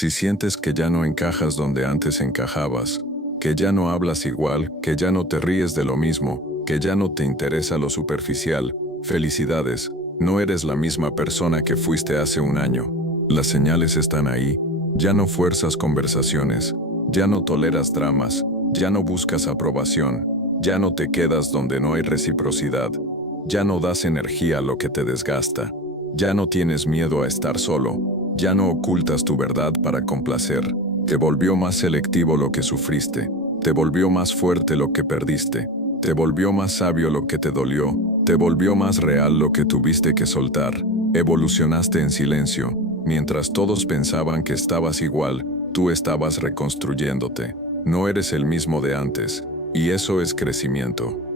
Si sientes que ya no encajas donde antes encajabas, que ya no hablas igual, que ya no te ríes de lo mismo, que ya no te interesa lo superficial, felicidades, no eres la misma persona que fuiste hace un año. Las señales están ahí, ya no fuerzas conversaciones, ya no toleras dramas, ya no buscas aprobación, ya no te quedas donde no hay reciprocidad, ya no das energía a lo que te desgasta, ya no tienes miedo a estar solo, ya no ocultas tu verdad para complacer. Te volvió más selectivo lo que sufriste, te volvió más fuerte lo que perdiste, te volvió más sabio lo que te dolió, te volvió más real lo que tuviste que soltar. Evolucionaste en silencio, mientras todos pensaban que estabas igual, tú estabas reconstruyéndote. No eres el mismo de antes, y eso es crecimiento.